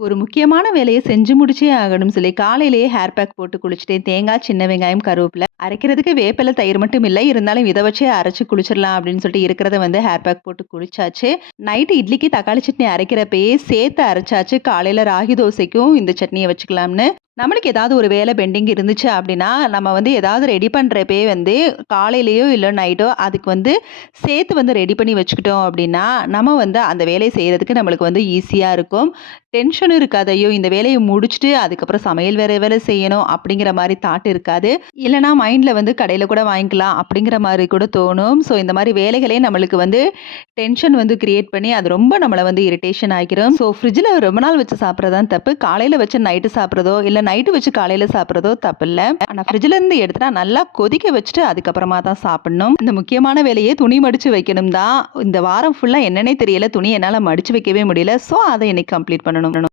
ஒரு முக்கியமான வேலைய செஞ்சு முடிச்சே ஆகணும்னு சொல்லி காலையிலேயே ஹேர் பேக் போட்டு குளிச்சுட்டேன். தேங்காய், சின்ன வெங்காயம், கருவேப்பில அரைக்கிறதுக்கு வேப்பில, தயிர் மட்டும் இல்ல. இருந்தாலும் இத வச்சே அரைச்சு குளிச்சிடலாம் அப்படின்னு சொல்லிட்டு இருக்கிறத வந்து ஹேர் பேக் போட்டு குளிச்சாச்சு. நைட்டு இட்லிக்கு தக்காளி சட்னி அரைக்கிறப்பயே சேர்த்து அரைச்சாச்சு. காலையில ராகி தோசைக்கும் இந்த சட்னிய வச்சுக்கலாம்னு. நம்மளுக்கு ஏதாவது ஒரு வேலை பெண்டிங் இருந்துச்சு அப்படின்னா, நம்ம வந்து ஏதாவது ரெடி பண்றப்பயே வந்து காலையிலயோ இல்ல நைட்டோ அதுக்கு வந்து சேர்த்து வந்து ரெடி பண்ணி வச்சுக்கிட்டோம் அப்படின்னா, நம்ம வந்து அந்த வேலைய செய்றதுக்கு நம்மளுக்கு வந்து ஈஸியா இருக்கும். டென்ஷனும் இருக்காது. ஐயோ! இந்த வேலைய முடிச்சுட்டு அதுக்கப்புறம் சமையல் வேற வேலை செய்யணும் அப்படிங்கிற மாரி தாட் இருக்காது. இல்லன்னா மைண்ட்ல வந்து கடையில கூட வாங்கிக்கலாம் அப்படிங்கிற மாரி கூட தோணும். ஸோ இந்த மாரி வேலைகளே நம்மளுக்கு வந்து டென்ஷன் வந்து கிரியேட் பண்ணி அது ரொம்ப நம்மள வந்து இரிட்டேஷன் ஆக்கிரும். ஸோ ஃப்ரிட்ஜ்ல ரொம்ப நாள் வச்சு சாப்பிடுறது தான் தப்பு. காலையில வச்சு நைட்டு சாப்பிடுறதோ, இல்ல நைட்டு வச்சு காலையில சாப்பிடுறதோ தப்பில்ல. ஆனா ஃப்ரிட்ஜ்ல இருந்து எடுத்துட்டா நல்லா கொதிக்க வச்சுட்டு அதுக்கப்புறமா தான் சாப்பிடணும். இந்த முக்கியமான வேலையே துணி மடிச்சு வைக்கணும் தான். இந்த வாரம் ஃபுல்லா என்னன்னே தெரியல. துணி என்னால மடிச்சு வைக்கவே முடியல. ஸோ அத இன்னைக்கு கம்ப்ளீட் பண்ணணும்.